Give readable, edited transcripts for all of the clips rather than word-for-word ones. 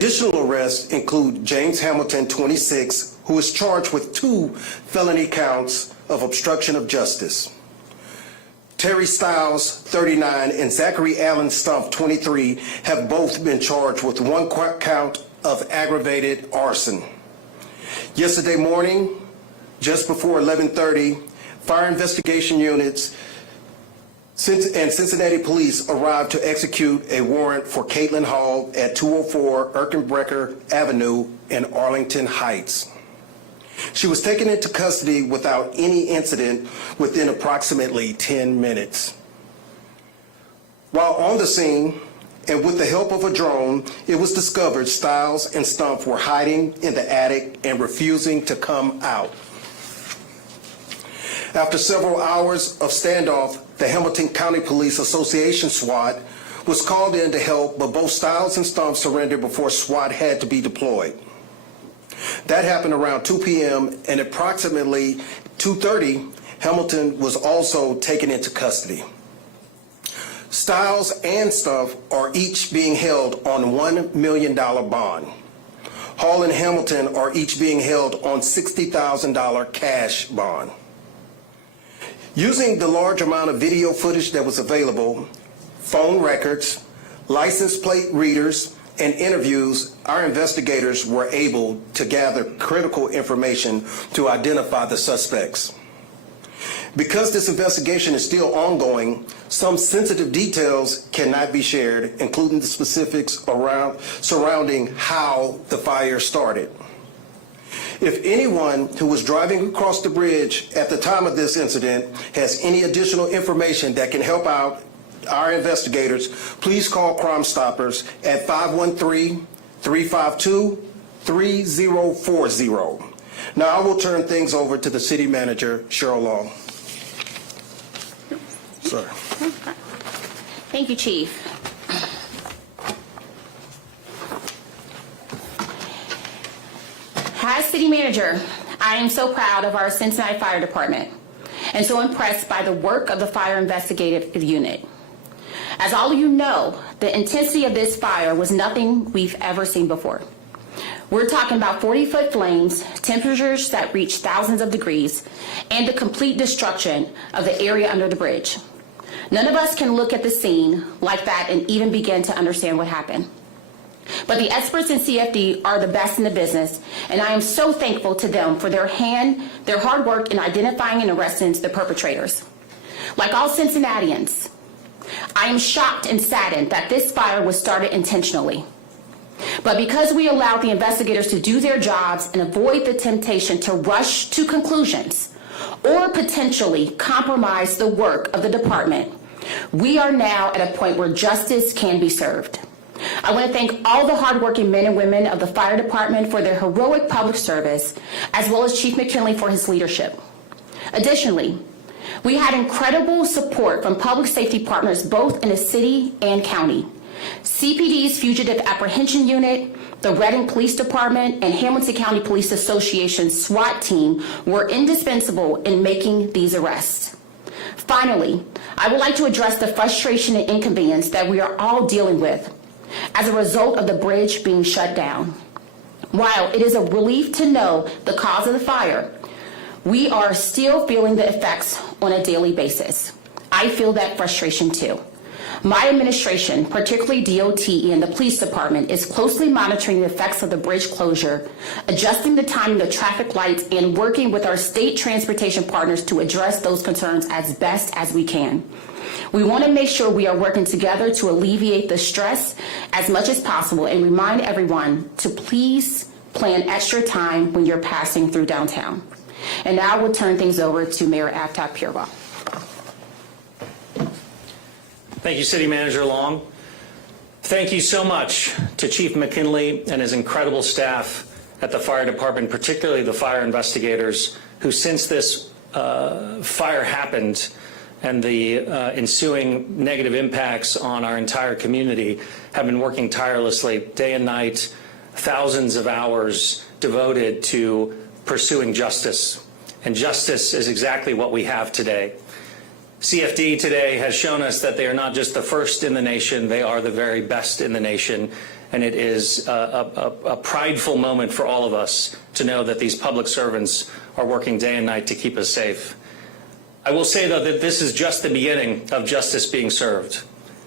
Additional arrests include James Hamilton, 26, who is charged with 2 felony counts of obstruction of justice. Terry Stiles, 39, and Zachary Allen Stumpf, 23, have both been charged with 1 count of aggravated arson. Yesterday morning, just before 11:30, fire investigation units and Cincinnati police arrived to execute a warrant for Caitlin Hall at 204 Erkenbrecher Avenue in Arlington Heights. She was taken into custody without any incident within approximately 10 minutes. While on the scene, and with the help of a drone, it was discovered Stiles and Stumpf were hiding in the attic and refusing to come out. After several hours of standoff, the Hamilton County Police Association SWAT was called in to help, but both Stiles and Stumpf surrendered before SWAT had to be deployed. That happened around 2 p.m. and approximately 2:30, Hamilton was also taken into custody. Stiles and Stumpf are each being held on $1 million bond. Hall and Hamilton are each being held on $60,000 cash bond. Using the large amount of video footage that was available, phone records, license plate readers, and interviews, our investigators were able to gather critical information to identify the suspects. Because this investigation is still ongoing, some sensitive details cannot be shared, including the specifics surrounding how the fire started. If anyone who was driving across the bridge at the time of this incident has any additional information that can help out our investigators, please call Crime Stoppers at 513-352-3040. Now I will turn things over to the City Manager, Cheryl Long. Sorry. Thank you, Chief. As City Manager, I am so proud of our Cincinnati Fire Department and so impressed by the work of the Fire Investigative Unit. As all of you know, the intensity of this fire was nothing we've ever seen before. We're talking about 40-foot flames, temperatures that reach thousands of degrees, and the complete destruction of the area under the bridge. None of us can look at the scene like that and even begin to understand what happened. But the experts in CFD are the best in the business, and I am so thankful to them for their hard work in identifying and arresting the perpetrators. Like all Cincinnatians, I am shocked and saddened that this fire was started intentionally. But because we allowed the investigators to do their jobs and avoid the temptation to rush to conclusions or potentially compromise the work of the department, we are now at a point where justice can be served. I want to thank all the hardworking men and women of the fire department for their heroic public service, as well as Chief McKinley for his leadership. Additionally, we had incredible support from public safety partners both in the city and county. CPD's Fugitive Apprehension Unit, the Reading Police Department, and Hamilton County Police Association SWAT team were indispensable in making these arrests. Finally, I would like to address the frustration and inconvenience that we are all dealing with as a result of the bridge being shut down. While it is a relief to know the cause of the fire, we are still feeling the effects on a daily basis. I feel that frustration too. My administration, particularly DOT and the police department, is closely monitoring the effects of the bridge closure, adjusting the timing of traffic lights, and working with our state transportation partners to address those concerns as best as we can. We want to make sure we are working together to alleviate the stress as much as possible and remind everyone to please plan extra time when you're passing through downtown. And now we'll turn things over to Mayor Aftab Purebaugh. Thank you, City Manager Long. Thank you so much to Chief McKinley and his incredible staff at the fire department, particularly the fire investigators, who since this fire happened and the ensuing negative impacts on our entire community have been working tirelessly day and night, thousands of hours devoted to pursuing justice. And justice is exactly what we have today. CFD today has shown us that they are not just the first in the nation, they are the very best in the nation. and it is a prideful moment for all of us to know that these public servants are working day and night to keep us safe. I will say, though, that this is just the beginning of justice being served.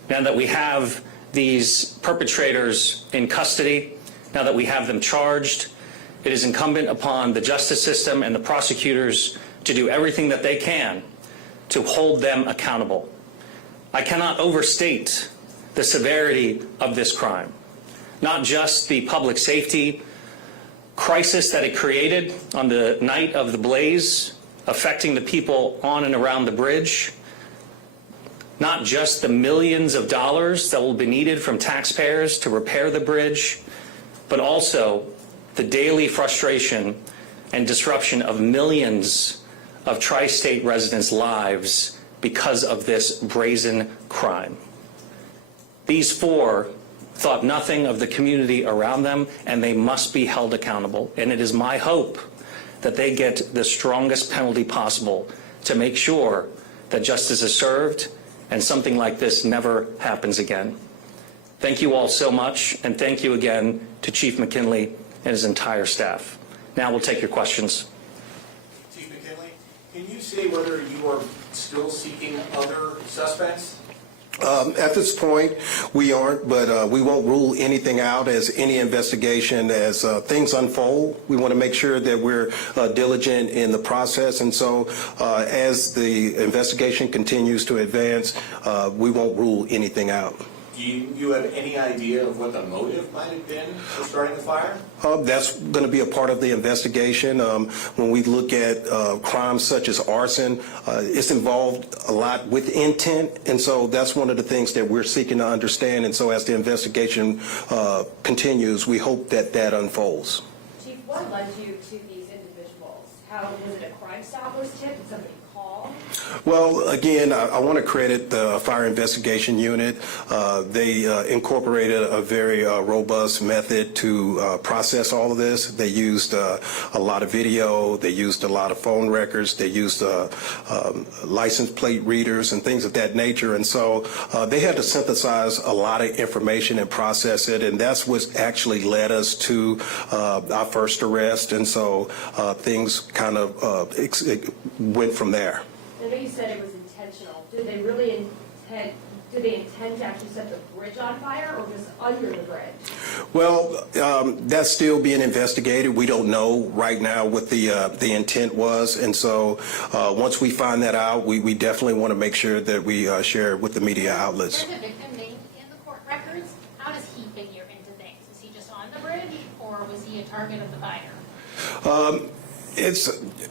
Now that we have these perpetrators in custody, now that we have them charged, it is incumbent upon the justice system and the prosecutors to do everything that they can to hold them accountable. I cannot overstate the severity of this crime, not just the public safety crisis that it created on the night of the blaze, affecting the people on and around the bridge, not just the millions of dollars that will be needed from taxpayers to repair the bridge, but also the daily frustration and disruption of millions of tri-state residents' lives because of this brazen crime. These four thought nothing of the community around them, and they must be held accountable. And it is my hope that they get the strongest penalty possible to make sure that justice is served and something like this never happens again. Thank you all so much, and thank you again to Chief McKinley and his entire staff. Now we'll take your questions. Chief McKinley, can you say whether you are still seeking other suspects? At this point, we aren't, but we won't rule anything out as any investigation as things unfold. We want to make sure that we're diligent in the process, and so as the investigation continues to advance, we won't rule anything out. Do you have any idea of what the motive might have been for starting the fire? That's going to be a part of the investigation. When we look at crimes such as arson, it's involved a lot with intent, and so that's one of the things that we're seeking to understand. And so as the investigation continues, we hope that that unfolds. Chief, what led you to these individuals? How was it a Crime Stoppers tip? Did somebody call? Well, again, I want to credit the Fire Investigation Unit. They incorporated a very robust method to process all of this. They used a lot of video. They used a lot of phone records. They used license plate readers and things of that nature. And so they had to synthesize a lot of information and process it. And that's what actually led us to our first arrest. And so things kind of went from there. I know you said it was intentional. Did they really intend to actually set the bridge on fire, or just under the bridge? Well, that's still being investigated. We don't know right now what the intent was, and so once we find that out, we definitely want to make sure that we share it with the media outlets. There's a victim named in the court records. How does he figure into things? Was he just on the bridge, or was he a target of the fire?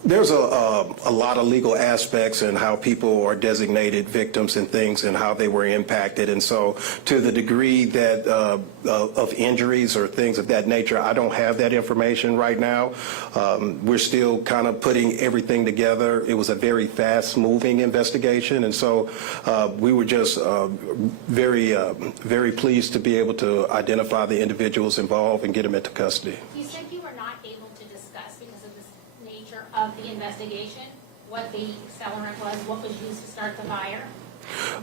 There's a lot of legal aspects and how people are designated victims and things and how they were impacted. And so to the degree that of injuries or things of that nature, I don't have that information right now. We're still kind of putting everything together. It was a very fast-moving investigation. And so we were just very pleased to be able to identify the individuals involved and get them into custody. You said you were not able to discuss, because of the nature of the investigation, what the accelerant was, what was used to start the fire.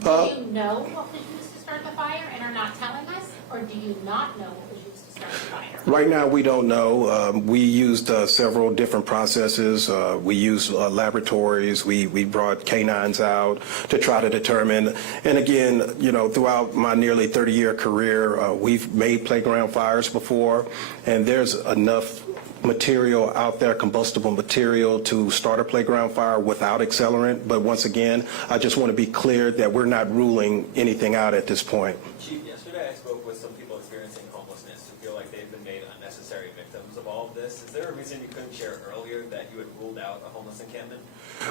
Do you know what was used to start the fire and are not telling us, or do you not know what was used to start the fire? Right now, we don't know. We used several different processes. We used laboratories. We brought canines out to try to determine. And again, you know, throughout my nearly 30-year career, we've made playground fires before, and there's enough material out there, combustible material, to start a playground fire without accelerant. But once again, I just want to be clear that we're not ruling anything out at this point. Chief, yesterday I spoke with some people experiencing homelessness who feel like they've been made unnecessary victims of all of this. Is there a reason you couldn't share earlier that you had ruled out a homeless encampment?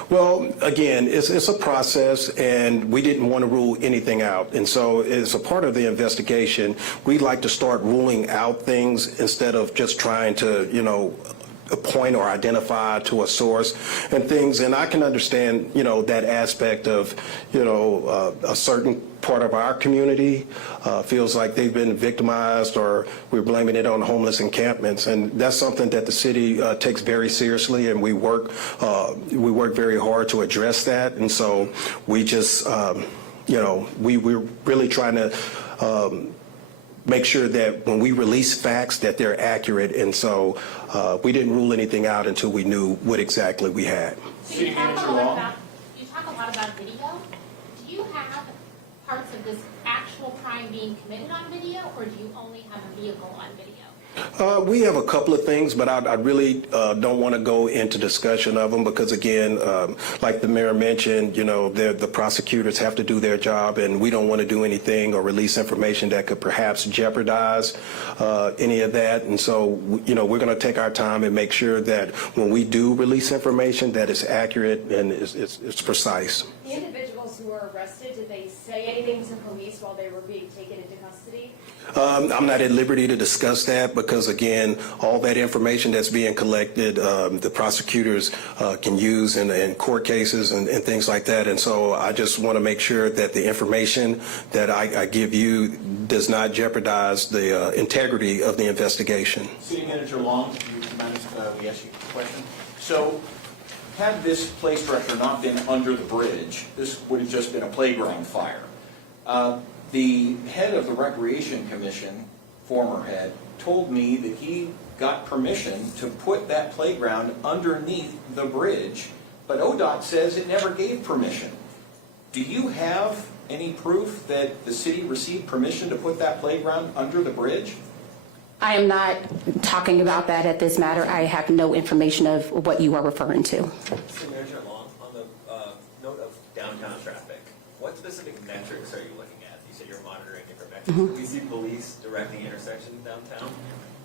Well, again, it's a process, and we didn't want to rule anything out. And so as a part of the investigation, we'd like to start ruling out things instead of just trying to, you know, point or identify to a source and things. And I can understand, you know, that aspect of, you know, a certain part of our community feels like they've been victimized, or we're blaming it on homeless encampments. And that's something that the city takes very seriously, and we work very hard to address that. And so we just, you know, we're really trying to make sure that when we release facts that they're accurate, and so we didn't rule anything out until we knew what exactly we had. So City Manager Long? You talk a lot about video. Do you have parts of this actual crime being committed on video, or do you only have a vehicle on video? We have a couple of things, but I really don't want to go into discussion of them because, again, like the mayor mentioned, you know, the prosecutors have to do their job, and we don't want to do anything or release information that could perhaps jeopardize any of that. And so, you know, we're going to take our time and make sure that when we do release information, that it's accurate and it's precise. The individuals who were arrested, did they say anything to police while they were being taken into custody? I'm not at liberty to discuss that because, again, all that information that's being collected, the prosecutors can use in court cases and things like that. And so I just want to make sure that the information that I give you does not jeopardize the integrity of the investigation. City Manager Long, you mind if we ask you a question? So, had this place director not been under the bridge, this would have just been a playground fire. The head of the Recreation Commission, former head, told me that he got permission to put that playground underneath the bridge, but ODOT says it never gave permission. Do you have any proof that the city received permission to put that playground under the bridge? I am not talking about that at this matter. I have no information of what you are referring to. City Manager Long, on the note of downtown traffic, what specific metrics are you looking at? You said you're monitoring different metrics. Do we see police directing intersections downtown?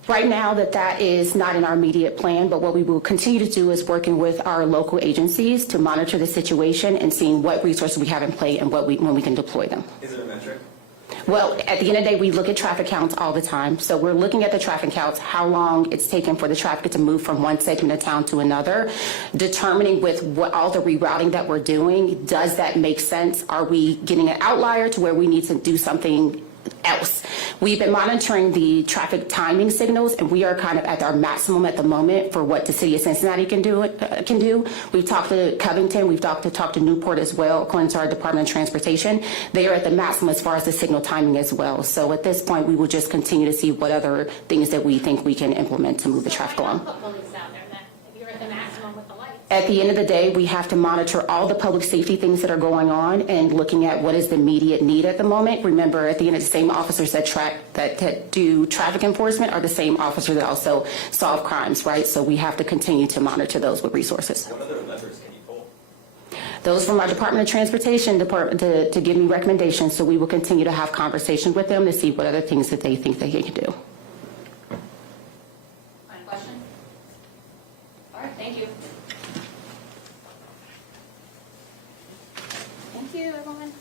Right now, that is not in our immediate plan, but what we will continue to do is working with our local agencies to monitor the situation and seeing what resources we have in play and when we can deploy them. Is it a metric? Well, at the end of the day, we look at traffic counts all the time. So we're looking at the traffic counts, how long it's taken for the traffic to move from one segment of town to another, determining with what all the rerouting that we're doing, does that make sense? Are we getting an outlier to where we need to do something else? We've been monitoring the traffic timing signals, and we are kind of at our maximum at the moment for what the city of Cincinnati can do. We've talked to Covington, we've talked to Newport as well, according to our Department of Transportation. They are at the maximum as far as the signal timing as well. So at this point, we will just continue to see what other things that we think we can implement to move the traffic along. Put police out there then, if you're at the maximum with the lights. At the end of the day, we have to monitor all the public safety things that are going on and looking at what is the immediate need at the moment. Remember, at the end, the same officers that do traffic enforcement are the same officers that also solve crimes, right? So we have to continue to monitor those with resources. What other levers can you pull? Those from our Department of Transportation to give me recommendations, so we will continue to have conversations with them to see what other things that they think they can do. Final question? All right, thank you. Thank you, everyone.